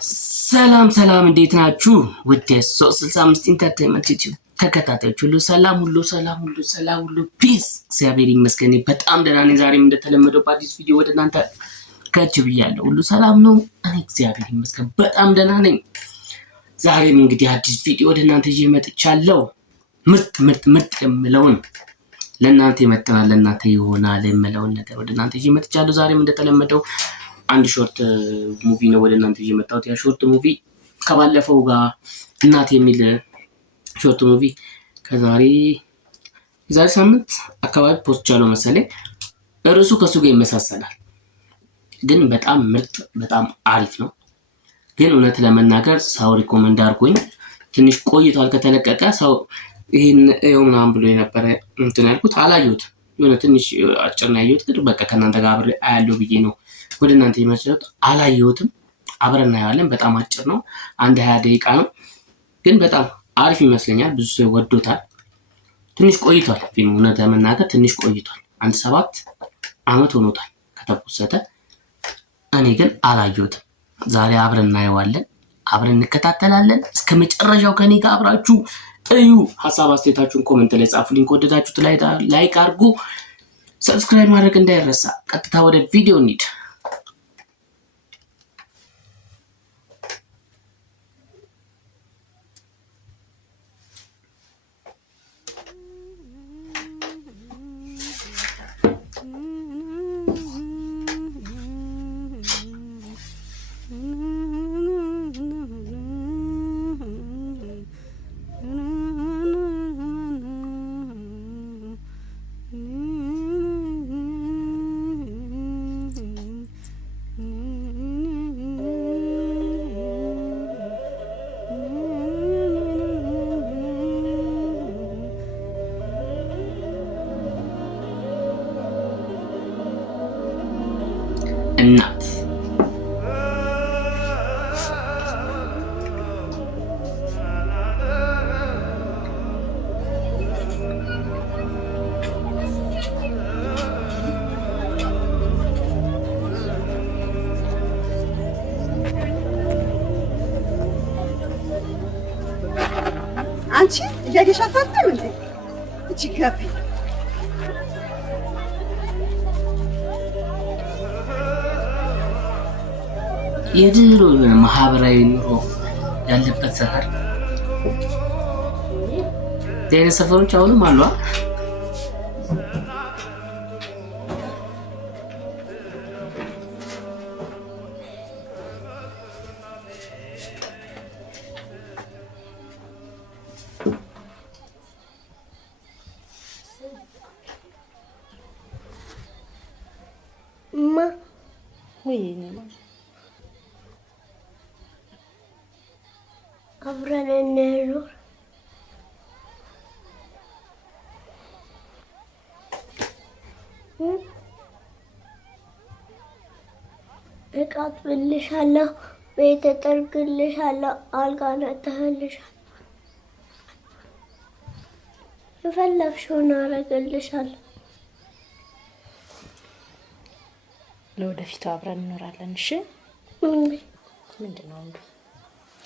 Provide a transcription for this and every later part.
ሰላም እንዴት ናችሁ? ውድ የ365 ኢንተርቴይንመንት ዩቲዩብ ተከታታዮች ሁሉ ሰላም ፒስ። እግዚአብሔር ይመስገን በጣም ደህና ነኝ። ዛሬም እንደተለመደው በአዲስ ቪዲዮ ወደ እናንተ ከች ብያለሁ። ሁሉ ሰላም ነው? እኔ እግዚአብሔር ይመስገን በጣም ደህና ነኝ። ዛሬም እንግዲህ አዲስ ቪዲዮ ወደ እናንተ ይዤ መጥቻለሁ። ምርጥ የምለውን ለእናንተ ይመጥናል፣ ለእናንተ ይሆናል የምለውን ነገር ወደ እናንተ ይዤ መጥቻለሁ። ዛሬም እንደተለመደው አንድ ሾርት ሙቪ ነው ወደ እናንተ ይዤ መጣሁት። ያ ሾርት ሙቪ ከባለፈው ጋር እናት የሚል ሾርት ሙቪ የዛሬ ሳምንት አካባቢ ፖስት ቻለው መሰለኝ። ርዕሱ ከሱ ጋር ይመሳሰላል፣ ግን በጣም ምርጥ በጣም አሪፍ ነው። ግን እውነት ለመናገር ሰው ሪኮመንድ አድርጎኝ ትንሽ ቆይቷል ከተለቀቀ። ሰው ይሄን ምናምን ብሎ የነበረ እንትን ያልኩት አላየሁት፣ የሆነ ትንሽ አጭር ነው ያየሁት። ግን በቃ ከእናንተ ጋር አብሬ አያለሁ ብዬ ነው ወደ እናንተ የመጣሁት። አላየሁትም፣ አብረን እናየዋለን። በጣም አጭር ነው፣ 20 ደቂቃ ነው። ግን በጣም አሪፍ ይመስለኛል። ብዙ ሰው ወዶታል። ትንሽ ቆይቷል ፊልሙ፣ እውነት ለመናገር ትንሽ ቆይቷል። 7 ዓመት ሆኖታል ከተፖሰተ። እኔ ግን አላየሁትም። ዛሬ አብረን እናየዋለን፣ አብረን እንከታተላለን። እስከ መጨረሻው ከኔ ጋር አብራችሁ እዩ። ሀሳብ አስተያየታችሁን ኮሜንት ላይ ጻፉልኝ። ከወደዳችሁት ላይክ አድርጉ፣ ሰብስክራይብ ማድረግ እንዳይረሳ። ቀጥታ ወደ ቪዲዮ እንሂድ። እናት አንቺ እያገሻታችሁ እንዴ? እቺ ከፊ የድሮ ማህበራዊ ኑሮ ያለበት ሰፈር አይነት ሰፈሮች አሁንም አሉ። አብረን እንኖር። እቃ አጥብልሻለሁ፣ ቤት እጠርግልሻለሁ፣ አልጋ አነጥፍልሻለሁ፣ የፈለግሽውን አደርግልሻለሁ። ለወደፊቱ አብረን እንኖራለን። እሺ ምንድን ነው እንዴ?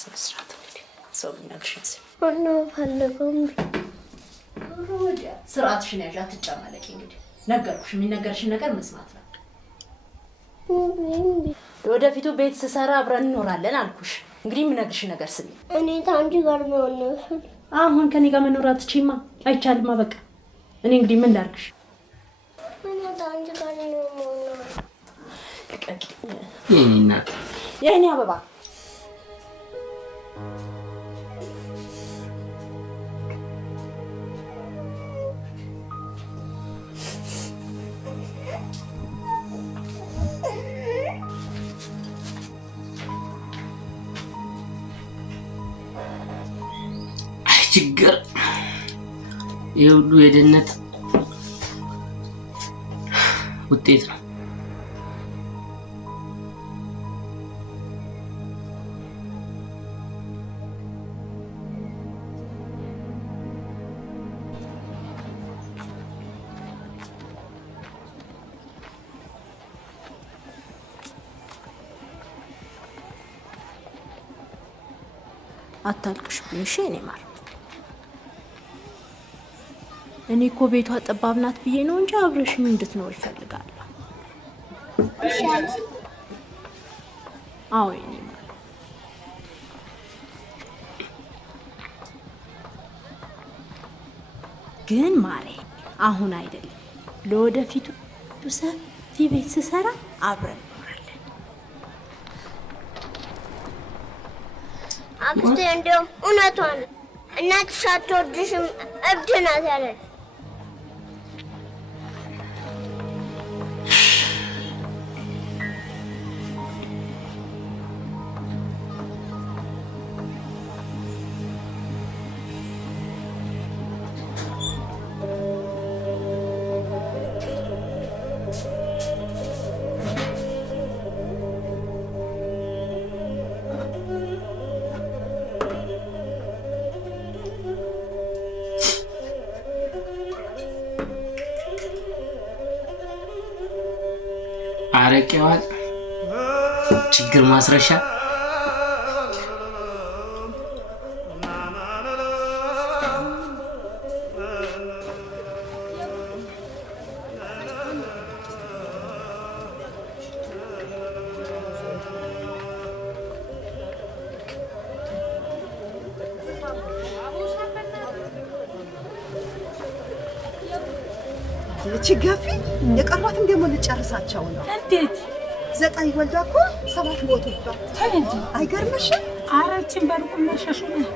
ስርዓት እንግዲህ ሰው ምናልሽት ነው ፈልገው ስርዓትሽን ያዥ፣ አትጨማለቂ። እንግዲህ ነገርኩሽ፣ የሚነገርሽን ነገር መስማት ነው። ለወደፊቱ ቤት ስሰራ አብረን እንኖራለን አልኩሽ። እንግዲህ የምነግርሽን ነገር ስሚ። እኔ ታንቺ ጋር ነው ነው። አሁን ከኔ ጋር መኖር አትችይማ፣ አይቻልማ። በቃ እኔ እንግዲህ ምን ላድርግሽ? እኔ ታንቺ ጋር ነው ነው። የኔ እናት፣ የኔ አበባ ችግር የሁሉ የድህነት ውጤት ነው። አታልቅሽብኝ እሺ የኔ ማር። እኔ እኮ ቤቷ ጠባብ ናት ብዬ ነው እንጂ አብረሽኝ እንድትኖር ይፈልጋለሁ። አዎ የኔ ማር። ግን ማሬ አሁን አይደለም፣ ለወደፊቱ ሰፊ ቤት ስሰራ አብረን እንኖራለን። አክስቴ እንደውም እውነቷን ነው። እናትሽ አትወድሽም፣ እብድ ናት ያለች። አረቄዋል ችግር ማስረሻ ችጋፊ የቀሯትም ደግሞ ልጨርሳቸው ነው። እንዴት 9 ወልዳ እኮ 7 ሞቱባት። ታንጂ አይገርምሽም? አራችን በርቁም መሸሹ ነው።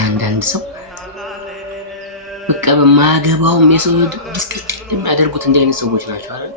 አንዳንድ ሰው በቃ በማያገባውም የሰው ዲስክ የሚያደርጉት እንዲህ አይነት ሰዎች ናቸው አይደል?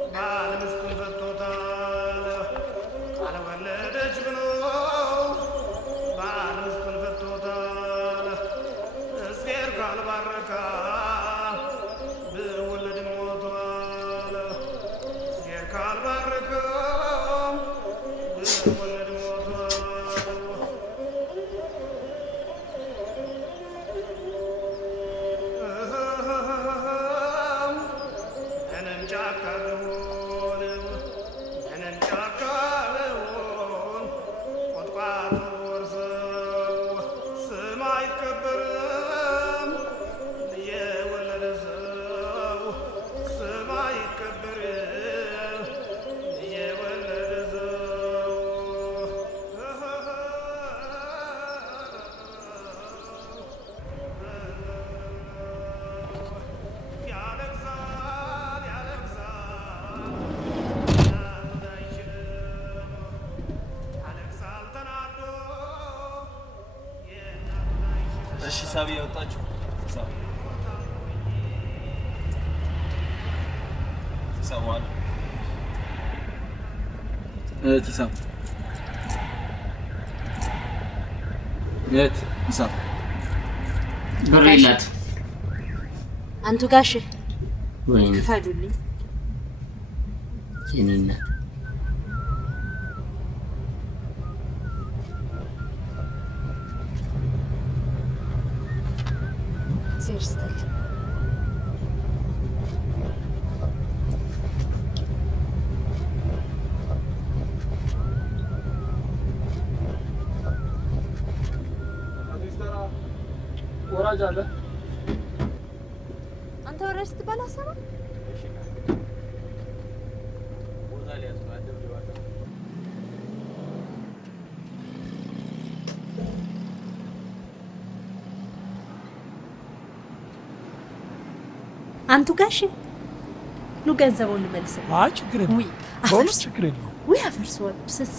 ሳቢ ያወጣችሁ ሰዋል ቲሳም ቲሳም በሬላት አንቱ ጋሽ ወይኔ ክፈሉልኝ። የኔና ሴርስታል ወራጅ አለ። አንተ ወራጅ ስትባል አሰራ አንቱ ጋሽ ኑ ገንዘቡን ልመልስ። አይ ችግር የለም። ውይ በእውነት ችግር የለም። ውይ አፈርሶ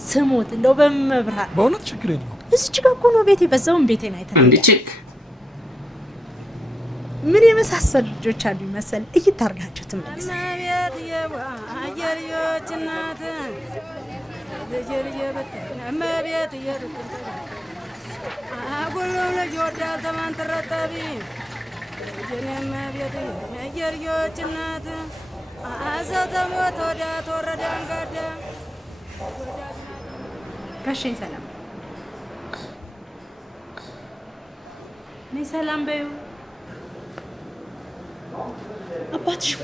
ስሞት እንደው በመብራት በእውነት ችግር የለም። እዚች ጋር እኮ ነው ቤቴ። በዛውም ቤቴን አይተን እንድችክ ምን የመሳሰሉ ልጆች አሉ ይመስል እይታርጋቸው ትመልስ። እመቤት የዋ አየርዮች እናት ልጅ በተና እመቤት የሩት አጉሉም ልጅ ወዳል ተማን ተረጠቢ የኔም ቤት የየርዮች እናት አዘው ተሞት ወዳ ተወረደ አንጋዳ ጋሼን ሰላም ነይ ሰላም በዩ። አባትሽ እኮ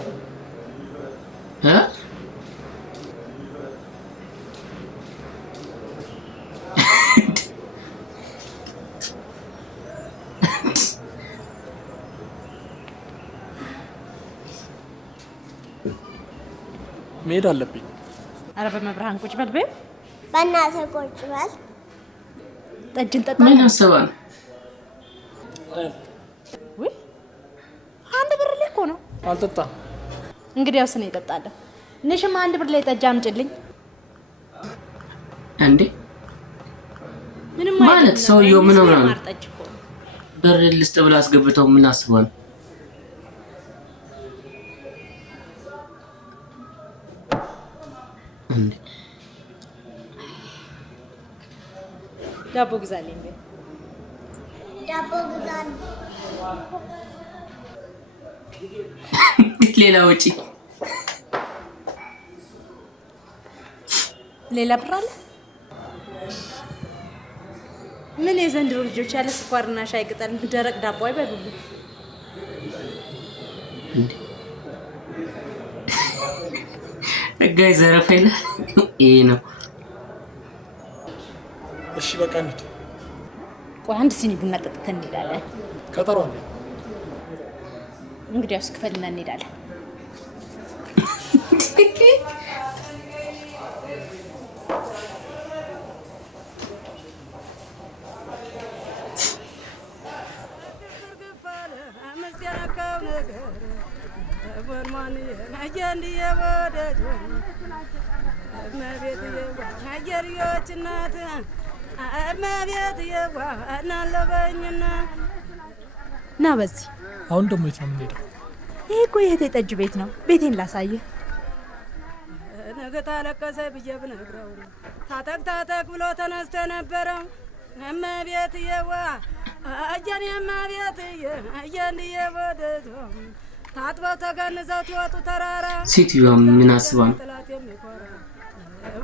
መሄድ አለብኝ። ኧረ በመብርሃን ቁጭ በል በይ። በእናትህ ቁጭ በል። ጠጅን ጠጣ። ምን አሰባል? ወይ አንድ ብር ላይ እኮ ነው። አልጠጣም። እንግዲያውስ እኔ እጠጣለሁ። ንሽማ አንድ ብር ላይ ጠጅ አምጪልኝ። እንዴ ምንም ማለት ሰውየው ምን ሆነ? ማርጠጅ እኮ ብር ልስጥ ብላ አስገብተው ምን አስባል? እንዴ ዳቦ ግዛልኝ በይ። ዳቦ ግዛልኝ። ሌላ ወጪ ሌላ ብር አለ? ምን የዘንድሮ ልጆች ያለ ስኳርና ሻይ ቅጠል ደረቅ ዳቦ አይበሉም። ጋይ ዘረፋ ይላል። ይሄ ነው። እሺ በቃ እንሂድ። ቆይ አንድ ሲኒ ቡና ጠጥተን እንሄዳለን። ቀጠሮ አለ። እንግዲያውስ ክፈልና እንሄዳለን። ና በዚህ አሁን ደግሞ የት ነው የምንሄደው? ይሄ እኮ የእህቴ ጠጅ ቤት ነው። ቤቴን ላሳየህ። ነገ ታለቀሰ ብዬ ብነግረው ታጠቅ ታጠቅ ብሎ ተነስቶ ነበረው። እመቤትዬዋ እጀኔ እመቤትዬ እየንድዬ ወደቶ ታጥበው ተገንዘው ትወጡ ተራራ ሴትዮዋ ምን አስባ ነው? ጥላት የሚኮራ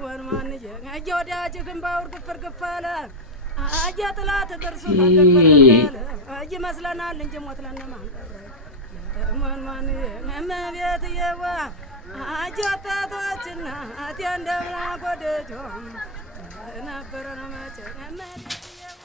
ወንማንዬ እየ ወዳጅ ግንባውር ግፍር ግፋለ እየ ጥላት ጥርሱ ተገፈረለ ይመስለናል እንጂ ሞት ለነማንቀረ ወንማንዬ እመቤትዬዋ እየ ወጣቶችና እቴ እንደምና ጎደጆ ነበረ ነው መቼ እመቤትዬዋ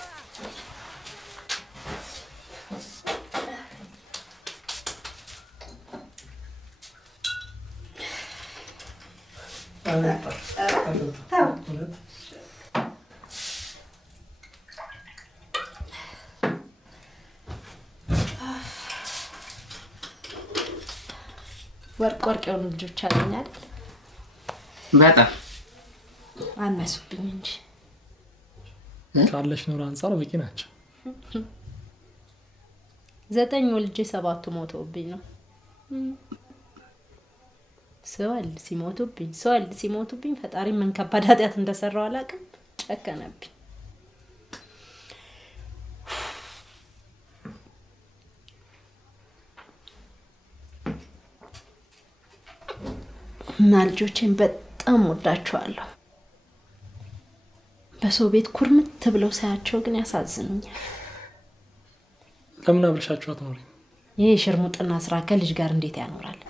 ወርቅ ወርቅ የሆኑ ልጆች አሉኝ አይደል? በጣም አነሱብኝ እንጂ ካለሽ ኑሮ አንጻር በቂ ናቸው። 9 ወልጄ 7 ሞተውብኝ ነው። ሰዋል ሲሞቱብኝ ፈጣሪ ምን ከባድ ኃጢአት እንደሰራው አላውቅም። ጨከነብኝ። እና ልጆቼን በጣም ወዳቸዋለሁ። በሰው ቤት ኩርምት ብለው ሳያቸው ግን ያሳዝኑኛል። ለምን አብረሻቸው አትኖሪም? ይሄ ሽርሙጥና ስራ ከልጅ ጋር እንዴት ያኖራል?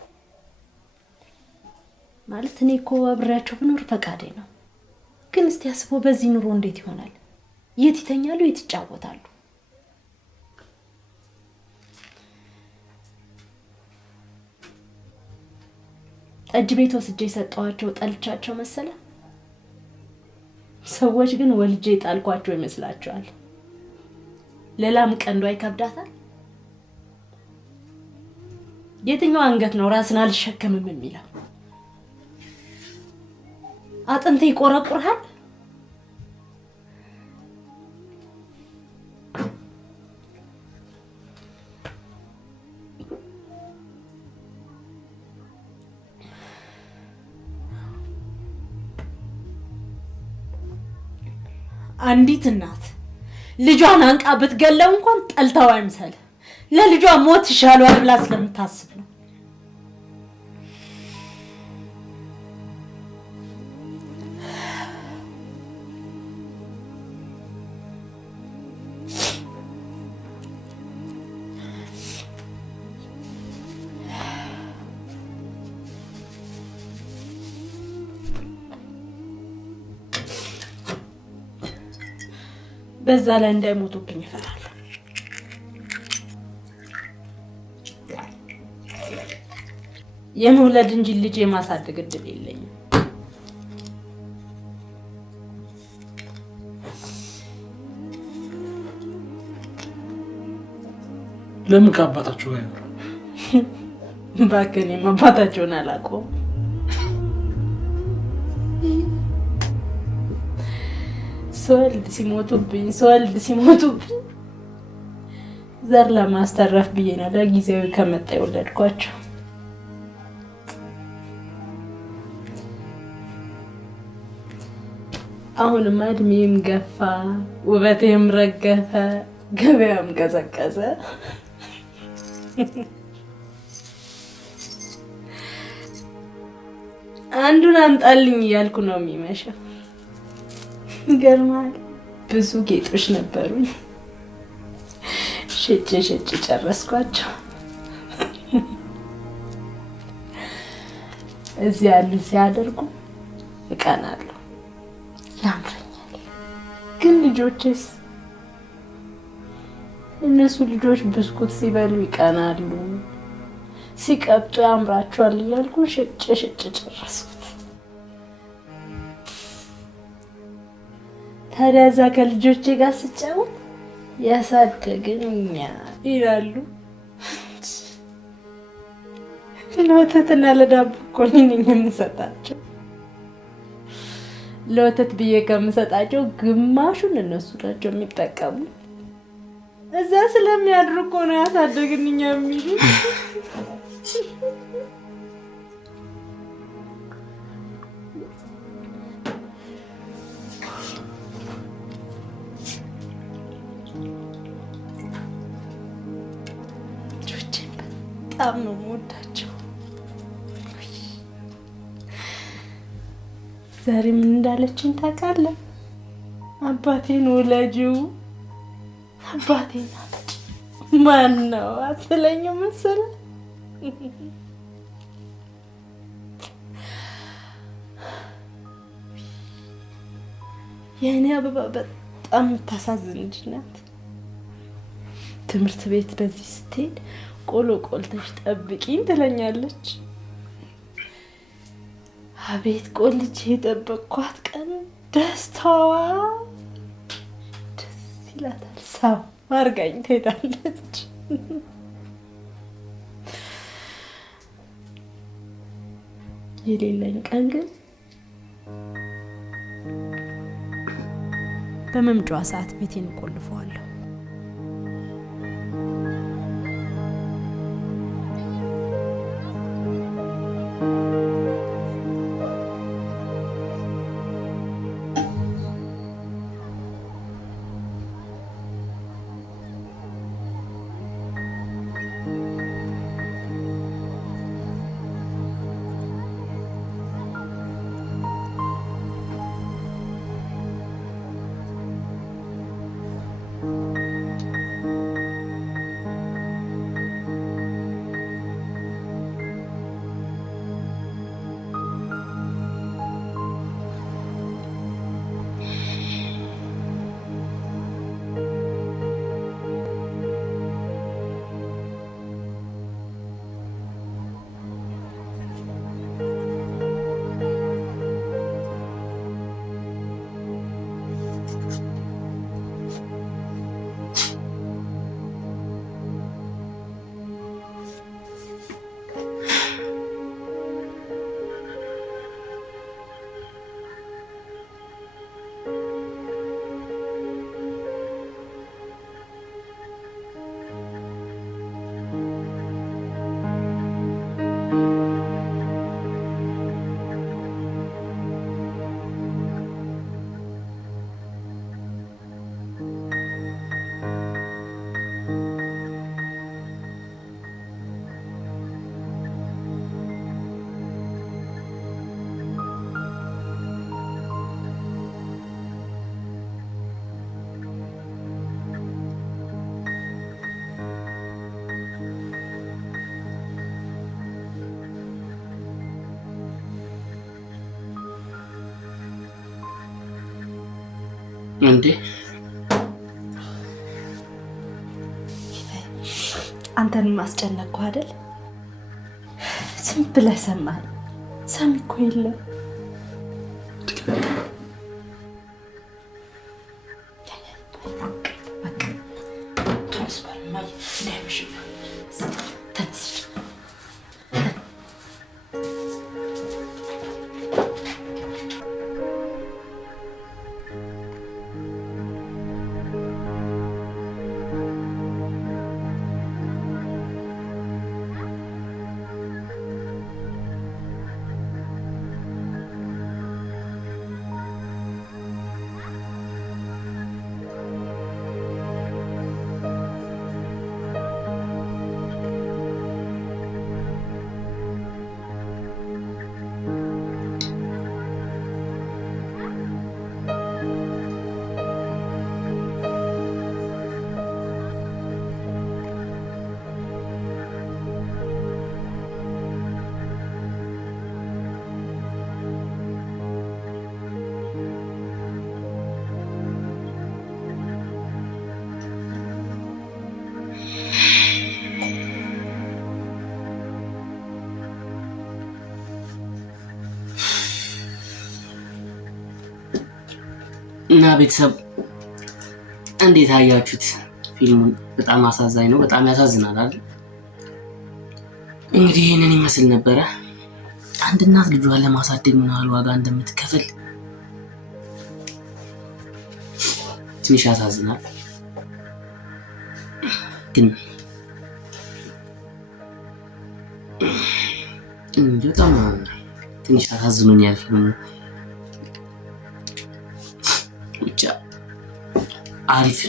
ማለት እኔ እኮ አብሬያቸው ብኖር ፈቃዴ ነው። ግን እስቲ አስቦ በዚህ ኑሮ እንዴት ይሆናል? የት ይተኛሉ? የት ይጫወታሉ? ጠጅ ቤት ወስጄ ሰጠዋቸው ጠልቻቸው መሰለ። ሰዎች ግን ወልጄ ጣልኳቸው ይመስላቸዋል። ለላም ቀንዷ ይከብዳታል። የትኛው አንገት ነው ራስን አልሸከምም የሚለው? አጥንቴ ይቆረቁርሃል። አንዲት እናት ልጇን አንቃ ብትገለው እንኳን ጠልታው አይምሰል። ለልጇ ሞት ይሻላል ብላ ስለምታስብ ነው። በዛ ላይ እንዳይሞቱብኝ ይፈራል። የመውለድ እንጂ ልጅ የማሳደግ እድል የለኝም። ለምን ከአባታችሁ ጋር ነው? እባክህ እኔም አባታቸውን አላውቀውም። ስወልድ ሲሞቱብኝ ዘር ለማስተረፍ ብዬ ነው ለጊዜው ከመጣ የወለድኳቸው። አሁንም እድሜም ገፋ፣ ውበቴም ረገፈ፣ ገበያም ቀዘቀዘ። አንዱን አምጣልኝ እያልኩ ነው የሚመሸው። ይገርማል። ብዙ ጌጦች ነበሩኝ፣ ሸጬ ጨረስኳቸው። እዚህ ያሉ ሲያደርጉ እቀናለሁ፣ ያምረኛል። ግን ልጆቼስ? እነሱ ልጆች ብስኩት ሲበሉ ይቀናሉ፣ ሲቀብጡ ያምራቸዋል እያልኩ ሸጬ ጨረስኩት። ታዲያ እዛ ከልጆቼ ጋር ስጫወት ያሳደግን እኛ ይላሉ። ለወተትና ለዳቦ እኮ እኔ ነኝ የምሰጣቸው። ለወተት ብዬ ከምሰጣቸው ግማሹን እነሱ ናቸው የሚጠቀሙ። እዛ ስለሚያድሩ እኮ ነው ያሳደግን እኛ የሚሉ። በጣም ነው የምወዳቸው። ዛሬ ምን እንዳለችኝ ታውቃለህ? አባቴን ወላጅው አባቴን አለች። ማን ነው አትለኝም መሰለህ? የእኔ አበባ በጣም የምታሳዝን ልጅ ናት። ትምህርት ቤት በዚህ ስትሄድ ቆሎ ቆልተሽ ጠብቂኝ ትለኛለች። አቤት ቆልቼ የጠበቅኳት ቀን ደስታዋ ደስ ይላታል። ሰው አርጋኝ ትሄዳለች። የሌለኝ ቀን ግን በመምጫዋ ሰዓት ቤቴን እቆልፈዋለሁ። እንዴ አንተን ማስጨነቅኩ አይደል? ዝም ብለህ ሰማኸኝ? ሳሚ እኮ የለም። እና ቤተሰብ እንዴት አያችሁት? ፊልሙን በጣም አሳዛኝ ነው። በጣም ያሳዝናል አይደል? እንግዲህ ይሄንን ይመስል ነበረ። አንድ እናት ልጇን ለማሳደግ ምን ያህል ዋጋ እንደምትከፍል ትንሽ ያሳዝናል። ግን በጣም ትንሽ ያሳዝኑኛል ፊልሙ። ብቻ አሪፍ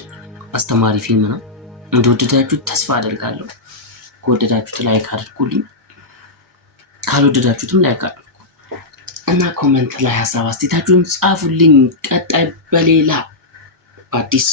አስተማሪ ፊልም ነው። እንደወደዳችሁት ተስፋ አደርጋለሁ። ከወደዳችሁት ላይክ አድርጉልኝ፣ ካልወደዳችሁትም ላይክ አድርጉ እና ኮሜንት ላይ ሀሳብ አስተያየታችሁን ጻፉልኝ። ቀጣይ በሌላ በአዲስ